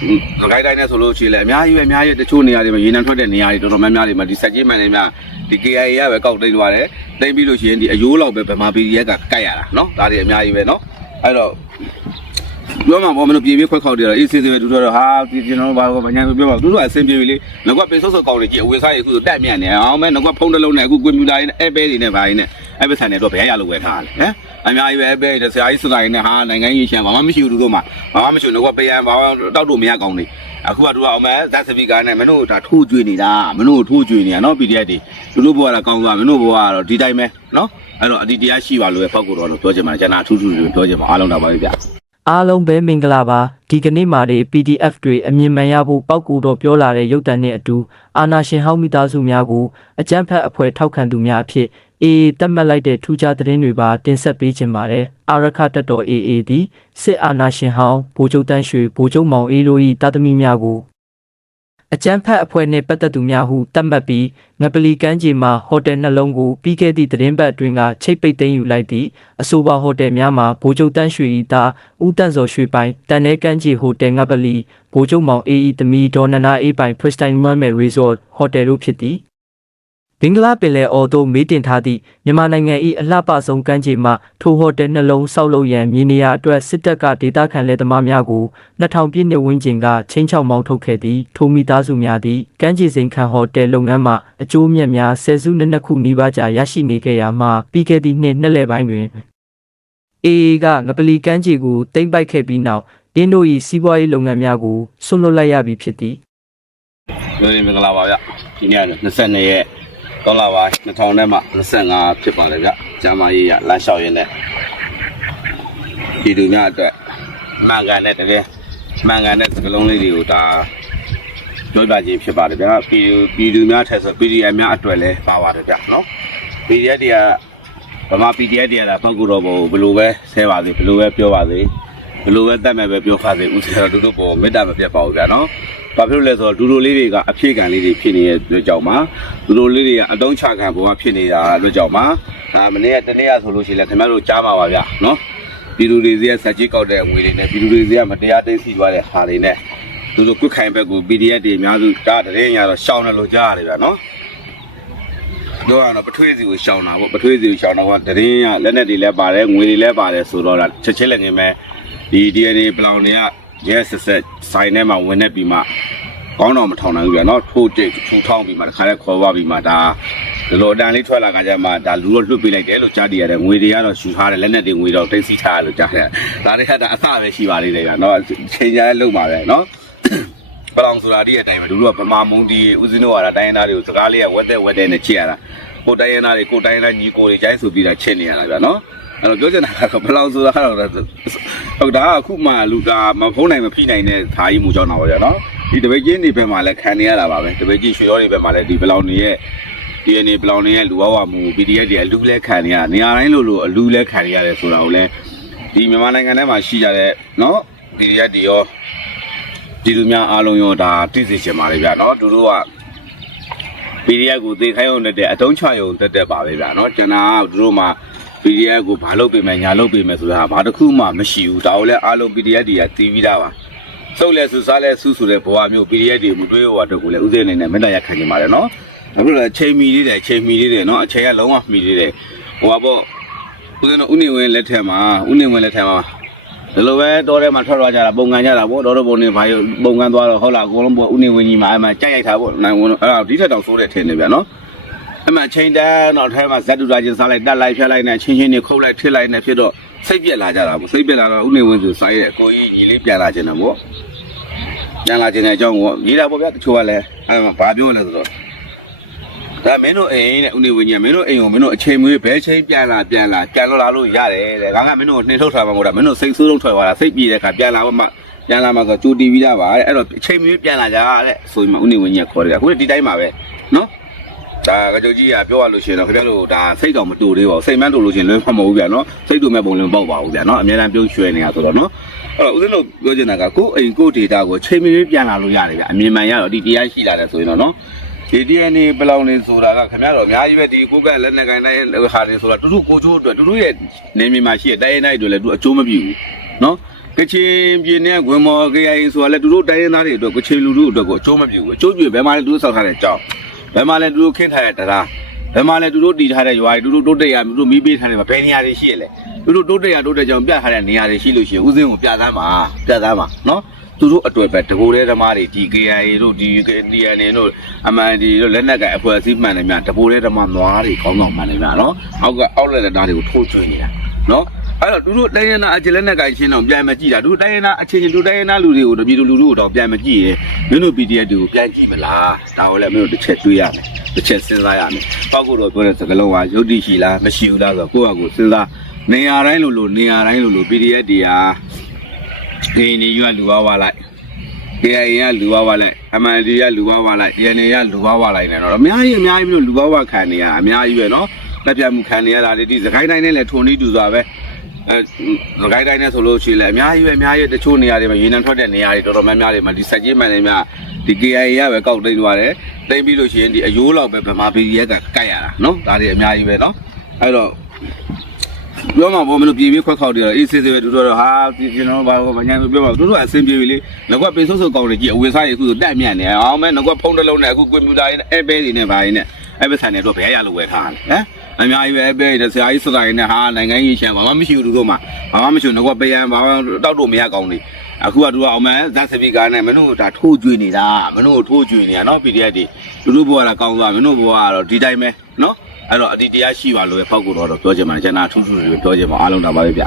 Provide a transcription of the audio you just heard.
စကိုင်းတိုင်းနဲ့ဆိုလို့ရှိရင်လည်းအများကြီးပဲအများကြီးတချို့နေရာတွေမှာရေနံထွက်တဲ့နေရာတွေတော်တော်များများတွေမှာဒီဆက်ကြီးမှန်နေများဒီ KIA ရပဲကောက်တိတ်သွားတယ်တိတ်ပြီးလို့ရှိရင်ဒီအယိုးလောက်ပဲဗမာ PDF ကကိုက်ရတာနော်ဒါတွေအများကြီးပဲနော်အဲ့တော့ပြောမှာပေါ့မလို့ပြေပြေခွက်ခေါက်တယ်အေးစေးစေးပဲသူတို့ဟာဒီကျွန်တော်ဘာဘာညာပြောပါသူတို့ကအဆင်ပြေပြီလေငါကပေဆုပ်ဆုပ်ကောက်နေကြည့်အဝေစားရအခုတက်မြန်နေအောင်မဲငါကဖုန်းတစ်လုံးနဲ့အခုကွန်ပျူတာနဲ့အဲပဲတွေနဲ့ဘာတွေနဲ့ အဲပဲဆိုင်နေတော့ဘယ်ရလို့ဝယ်ထားလဲဟမ်အများကြီးပဲအဲပဲတွေဆရာကြီးစတိုင်းနဲ့ဟာနိုင်ငံကြီးရှမ်းဘာမှမရှိဘူးသူတို့မှာဘာမှမရှိဘူးငါကပေးရန်ဘာတောက်လို့မရကောင်းနေအခုကသူကအောင်မဲဇက်စပီကာနဲ့မင်းတို့ဒါထိုးကျွေးနေတာမင်းတို့ထိုးကျွေးနေတာနော် PDF တွေသူတို့ဘဝကကောင်းသွားမင်းတို့ဘဝကတော့ဒီတိုင်းပဲနော်အဲ့တော့အဒီတရားရှိပါလို့ပဲဖောက်ကိုတော့ပြောချင်ပါတယ်ကျွန်တော်ထူးထူးပြောချင်ပါအားလုံးတော့ပါပြီဗျာအားလုံးပဲမင်္ဂလာပါဒီကနေ့မှာတွေ PDF တွေအမြင်မှန်ရဖို့ပောက်ကူတော့ပြောလာတဲ့ရုပ်တံနဲ့အတူအာနာရှင်ဟောင်းမိသားစုများကိုအကြမ်းဖက်အဖွဲ့ထောက်ခံသူများအဖြစ် အေးတက်မှတ်လိုက်တဲ့ထူးခြားသတင်းတွေပါတင်ဆက်ပေးခြင်းပါတယ်အာရခတက်တော် AA သည်စစ်အာနာရှင်ဟောင်းဗိုလ်ချုပ်တန်းရွှေဗိုလ်ချုပ်မောင်အေးတို့၏တာသမီများကိုအကြမ်းဖက်အဖွဲ့နှင့်ပတ်သက်သူများဟုတတ်မှတ်ပြီးငပလီကမ်းခြေမှဟိုတယ်နှလုံးကိုပြီးခဲ့သည့်သတင်းပတ်အတွင်းကချိတ်ပိတ်သိမ်းယူလိုက်သည့်အဆိုပါဟိုတယ်များမှာဗိုလ်ချုပ်တန်းရွှေ၏သားဦးတန့်စော်ရွှေပိုင်တန်နဲကမ်းခြေဟိုတယ်ငပလီဗိုလ်ချုပ်မောင်အေး၏သမီးဒေါ်နနာအေးပိုင် Pristine Mermaid Resort ဟိုတယ်တို့ဖြစ်သည် ဘင်္ဂလားပင်လယ်အော်သို့မေးတင်ထားသည့်မြန်မာနိုင်ငံ၏အလှပဆုံးကမ်းခြေမှထိုဟိုတယ်နှလုံးဆောက်လုပ်ရန်မြေနေရာအတွက်စစ်တပ်ကဒေသခံလက်သမားများကို2000ပြည့်နှစ်ဝန်းကျင်ကချင်းချောက်မောင်းထုတ်ခဲ့သည်ထိုမိသားစုများသည်ကမ်းခြေစိန်ခံဟိုတယ်လုပ်ငန်းမှအကျိုးမြတ်များဆယ်စုနှစ်နှစ်ခုနီးပါးကြာရရှိနေခဲ့ရာမှပြီးခဲ့သည့်နှစ်နှစ်လယ်ပိုင်းတွင် AA ကငပလီကမ်းခြေကိုတိမ့်ပိုက်ခဲ့ပြီးနောက်တင်းတို့၏စီးပွားရေးလုပ်ငန်းများကိုဆွန့်လွတ်လိုက်ရပြီဖြစ်သည်ပြောရင်မင်္ဂလာပါဗျဒီနေ့က22ရက် ဒေါ်လာပါ2000နဲ့မှ25ဖြစ်ပါတယ်ဗျကျမ်းမာရေးရလမ်းလျှောက်ရင်းနဲ့ဒီလူများအတွက်မှန်ကန်တဲ့တကယ်မှန်ကန်တဲ့စကလုံးလေးတွေကိုဒါပြောပြခြင်းဖြစ်ပါတယ်ဗျပြည်သူပြည်သူများထက်ဆို PDF များအတွက်လည်းပါပါတယ်ဗျနော် PDF တွေကဗမာ PDF တွေကဒါပုဂ္ဂိုလ်တော်ဘုံဘယ်လိုပဲဆဲပါစေဘယ်လိုပဲပြောပါစေဘယ်လိုပဲတတ်မဲ့ပဲပြောပါစေဦးစေတော်တို့တို့ပေါ်မေတ္တာမပြတ်ပါဘူးဗျနော် ဘာဖြစ်လို့လဲဆိုတော့ဒူဒိုလေးတွေကအဖြစ်ခံလေးတွေဖြစ်နေတဲ့အတွက်ကြောင့်ပါဒူဒိုလေးတွေကအတုံးချခံဘဝဖြစ်နေတာအတွက်ကြောင့်ပါအာမနေ့ကတနေ့ကဆိုလို့ရှိရင်လည်းခင်ဗျားတို့ကြားမှာပါဗျာနော်ပြည်သူတွေစီကစက်ကြီးကောက်တဲ့ငွေတွေနဲ့ပြည်သူတွေစီကမတရားသိမ်းဆီးသွားတဲ့ဟာတွေနဲ့သူတို့ကွတ်ခိုင်ဘက်ကို PDF တွေအများစုကြားတဲ့ရင်ရတော့ရှောင်းတယ်လို့ကြားရတယ်ဗျာနော်တော့ကတော့ပထွေးစီကိုရှောင်းတာပေါ့ပထွေးစီကိုရှောင်းတော့တရင်ရလက်နဲ့တွေလည်းပါတယ်ငွေတွေလည်းပါတယ်ဆိုတော့ချက်ချင်းလည်းငင်မဲ့ဒီ DNA ပလောင်တွေက ရဲဆက်ဆက်ဆိုင်ထဲမှာဝင်နေပြီးမှကောင်းတော့မထောင်နိုင်ဘူးဗျာနော်ထိုးတိတ်ထူထောင်းပြီးမှတခါလဲခေါ်သွားပြီးမှဒါဒီလိုအတန်လေးထွက်လာကြကြမှာဒါလူတော့လွတ်ပေးလိုက်တယ်လို့ကြားတည်ရတယ်ငွေတွေကတော့ရှူထားတယ်လက်နဲ့တွေငွေတော့တိတ်စီထားတယ်လို့ကြားတယ်ဒါတွေကဒါအစပဲရှိပါသေးတယ်ဗျာနော်ချိန်ကြဲလုံးပါပဲနော်ပလောင်ဆိုတာဒီအတိုင်းပဲလူတို့ကပမာမုံဒီဦးစင်းတို့ကဒါတိုင်းရင်းသားတွေကိုစကားလေးကဝက်တဲ့ဝက်တဲ့နဲ့ချစ်ရတာကိုတိုင်းရင်းသားတွေကိုတိုင်းရင်းသားညီကိုတွေကျိုင်းဆိုပြီးတာချစ်နေရတာဗျာနော်အဲ့တော့ပြောချင်တာကတော့ဘလောင်ဆိုတာကတော့ ဟုတ်ဒါအခုမှလူကမဖုံးနိုင်မဖိနိုင်တဲ့ဓာကြီးမှုကြောင့်တော့ပါဗျာနော်ဒီတပိတ်ချင်းဒီဘက်မှာလည်းခံနေရတာပါပဲတပိတ်ချင်းရွှေရောတွေဘက်မှာလည်းဒီဘလောင်တွေရဲ့ DNA ဘလောင်တွေရဲ့လူဝဝမှု PDF တွေအလူလဲခံနေရနေရာတိုင်းလို့လို့အလူလဲခံနေရတယ်ဆိုတာကိုလည်းဒီမြန်မာနိုင်ငံထဲမှာရှိကြတဲ့နော် PDF တွေရောဒီလူများအားလုံးရောဒါသိစေချင်ပါလေဗျာနော်သူတို့က PDF ကိုသေခိုင်းရုံနဲ့တဲ့အတုံးချရုံတက်တက်ပါပဲဗျာနော်ကျွန်တော်ကသူတို့မှာ PDF ကိုဘာလုပ်ပေးမယ်ညာလုပ်ပေးမယ်ဆိုတာဘာတစ်ခုမှမရှိဘူးဒါကိုလည်းအားလုံး PDF တွေကသိပြီးသားပါစုပ်လဲဆူစားလဲဆူဆိုတဲ့ဘဝမျိုး PDF တွေမတွေးရတော့ကိုလည်းဥစဉ်အနေနဲ့မေတ္တာရခံနေပါတယ်နော်။ဒါပြလို့လဲချိန်မီလေးတယ်ချိန်မီလေးတယ်နော်အချိန်ကလုံးဝမီလေးတယ်ဟိုပါပေါ့ဥစဉ်တော့ဥနေဝင်လက်ထက်မှာဥနေဝင်လက်ထက်မှာဒီလိုပဲတောထဲမှာထွက်သွားကြတာပုံကန်ကြတာပေါ့တော်တော်ပုံနေဘာလို့ပုံကန်သွားတော့ဟုတ်လားအကုန်လုံးပေါ့ဥနေဝင်ကြီးမှာအဲ့မှာကြိုက်ရိုက်တာပေါ့နိုင်ဝင်အဲ့ဒါဒီထက်တောင်ဆိုးတဲ့ထင်နေဗျာနော် အဲ့မှာချိန်တန်းတော့ထဲမှာဇက်တူတာချင်းစားလိုက်တက်လိုက်ဖြတ်လိုက်နဲ့ချင်းချင်းတွေခုတ်လိုက်ထစ်လိုက်နဲ့ဖြစ်တော့စိတ်ပြက်လာကြတာပေါ့စိတ်ပြက်လာတော့ဥနေဝင်ဆိုစားရဲကိုကြီးညီလေးပြန်လာခြင်းတယ်ပေါ့ပြန်လာခြင်းတဲ့အကြောင်းကိုရေးတာပေါ့ဗျာတချို့ကလည်းအဲမှာဘာပြောလဲဆိုတော့ဒါမင်းတို့အိမ်နဲ့ဦးနေဝင်းကြီးကမင်းတို့အိမ်ကိုမင်းတို့အချိန်မွေးဘဲချိန်ပြန်လာပြန်လာပြန်လို့လာလို့ရတယ်တဲ့ကောင်ကမင်းတို့ကိုနှင်ထုတ်ထားမှာမဟုတ်တာမင်းတို့စိတ်ဆိုးလုံးထွက်သွားတာစိတ်ပြေတဲ့ခါပြန်လာမှပြန်လာမှဆိုကြိုတီးပြီးသားပါတဲ့အဲ့တော့အချိန်မွေးပြန်လာကြတဲ့ဆိုရင်မှဦးနေဝင်းကြီးကခေါ်တယ်အခုဒီတိုင်းပါပဲနော် ဒါကကြိုကြီးကပြောရလို့ရှိရင်တော့ခင်ဗျားတို့ဒါစိတ်တော်မတူသေးပါဘူးစိတ်မှန်းတူလို့ရှိရင်လွယ်မှာမဟုတ်ဘူးဗျာနော်စိတ်တူမဲ့ပုံလွန်ပေါက်ပါဘူးဗျာနော်အများအားပြုံးရွှဲနေတာဆိုတော့နော်အဲ့တော့ဦးဇင်းတို့ပြောချင်တာကကိုယ်အိမ်ကိုယ်ဒေတာကိုချိန်မီလေးပြန်လာလို့ရတယ်ဗျအမြင်မှန်ရတော့ဒီတရားရှိလာတယ်ဆိုရင်တော့နော်ဒီ DNA ဘယ်လောက်နေဆိုတာကခင်ဗျားတို့အများကြီးပဲဒီကိုယ်ကလက်နဲ့ကိုင်းတဲ့ဟာတွေဆိုတာတူတူကိုချိုးအတွက်တူတူရဲ့နေမြေမှာရှိတဲ့တိုင်းတိုင်းတွေလည်းသူအကျိုးမပြဘူးနော်ကချင်ပြည်နယ်ဝင်မော် KIA ဆိုတာလေသူတို့တိုင်းရင်းသားတွေအတွက်ကချင်လူထုအတွက်ကိုအကျိုးမပြုဘူးအကျိုးပြုဘယ်မှာလဲသူတို့စောက်ထားတဲ့အကြောင်း ဘယ်မှာလဲသူတို့ခင်းထားတဲ့တရားဘယ်မှာလဲသူတို့တည်ထားတဲ့ရွာတွေသူတို့တိုးတက်ရသူတို့မီးပေးထားတဲ့ဘယ်နေရာတွေရှိရလဲသူတို့တိုးတက်ရတိုးတက်ကြောင်ပြထားတဲ့နေရာတွေရှိလို့ရှိရင်ဥစဉ်ကိုပြသမ်းပါပြသမ်းပါနော်သူတို့အတွက်ပဲတကူတဲ့ဓမ္မတွေဒီ KIA တို့ဒီ DNA တို့ MND တို့လက်နက်ကအဖွဲ့အစည်းမှန်တယ်များတကူတဲ့ဓမ္မနွားတွေကောင်းကောင်းမှန်တယ်များနော်အောက်ကအောက်လက်တဲ့ဓာတ်တွေကိုထိုးချွေးနေတာနော် အဲ့တော့သူတို့တိုင်းရင်းသားအကျလက်နဲ့ကိုင်ချင်းတော့ပြန်မကြည့်တာသူတို့တိုင်းရင်းသားအချင်းချင်းသူတိုင်းရင်းသားလူတွေကိုတပြည်သူလူထုကိုတော့ပြန်မကြည့်ရင်မင်းတို့ PDF တွေကိုပြန်ကြည့်မလားဒါကိုလည်းမင်းတို့တစ်ချက်တွေးရမယ်တစ်ချက်စဉ်းစားရမယ်ပေါ့ကိုတော့ပြောတဲ့စကားလုံးကယုတ်တိရှိလားမရှိဘူးလားဆိုတော့ကိုယ့်အကိုစဉ်းစားနေရာတိုင်းလိုလိုနေရာတိုင်းလိုလို PDF တွေဟာဂိင်းနေရွာလူဝဝလိုက် KIA ကလူဝဝလိုက် MND ကလူဝဝလိုက် DNA ကလူဝဝလိုက်နေတော့အများကြီးအများကြီးပြီးတော့လူဝဝခံနေရအများကြီးပဲเนาะလက်ပြမှုခံနေရတာတွေဒီစကိုင်းတိုင်းနဲ့လည်းထုံနေတူစွာပဲ အဲသခိုင်းတိုင်းနဲ့ဆိုလို့ရှိရင်လည်းအများကြီးပဲအများကြီးတချို့နေရာတွေမှာရေနံထွက်တဲ့နေရာတွေတော်တော်များများတွေမှာဒီစက်ကြီးမှန်တွေများဒီ KIA ရပဲကောက်သိမ်းသွားတယ်သိမ်းပြီးလို့ရှိရင်ဒီအယိုးလောက်ပဲဗမာပြည်ရဲ့ကကိုက်ရတာနော်ဒါတွေအများကြီးပဲနော်အဲ့တော့ပြောမှာပေါ့မလို့ပြေးပြေးခွက်ခေါက်တွေတော့အေးဆေးဆေးပဲတို့တော့ဟာဒီကျွန်တော်ဘာဘာညာပြောမှာတို့တို့အဆင်ပြေပြီလေငကွက်ပေးဆုပ်ဆုပ်ကောက်တွေကြည့်အဝေစားရခုဆိုတက်မြတ်နေအောင်မဲငကွက်ဖုန်းတစ်လုံးနဲ့အခုကွန်ပျူတာရင်းအပယ်တွေနဲ့ဘာရင်းနဲ့ အဲပဲဆိုင်နေတော့ဘယ်ရလို့ဝယ်ထားတယ်ဟမ်အများကြီးပဲအဲပဲတွေဆရာကြီးစတာရင်းနဲ့ဟာနိုင်ငံကြီးချမ်းဘာမှမရှိဘူးတို့မှဘာမှမရှိဘူးငကွက်ပယံဘာမှတောက်တော့မရကောင်းတယ်အခုကတို့အောင်မဲဇက်စပီကာနဲ့မင်းတို့ဒါထိုးကျွေးနေတာမင်းတို့ထိုးကျွေးနေတာနော် PDF တွေတို့တို့ဘဝကကောင်းသွားမင်းတို့ဘဝကတော့ဒီတိုင်းပဲနော်အဲ့တော့အတီတရားရှိပါလို့ပဲဖောက်ကိုတော့ပြောချင်ပါတယ်ကျွန်တော်ထူးထူးပြောချင်ပါအားလုံးတာပါပဲဗျ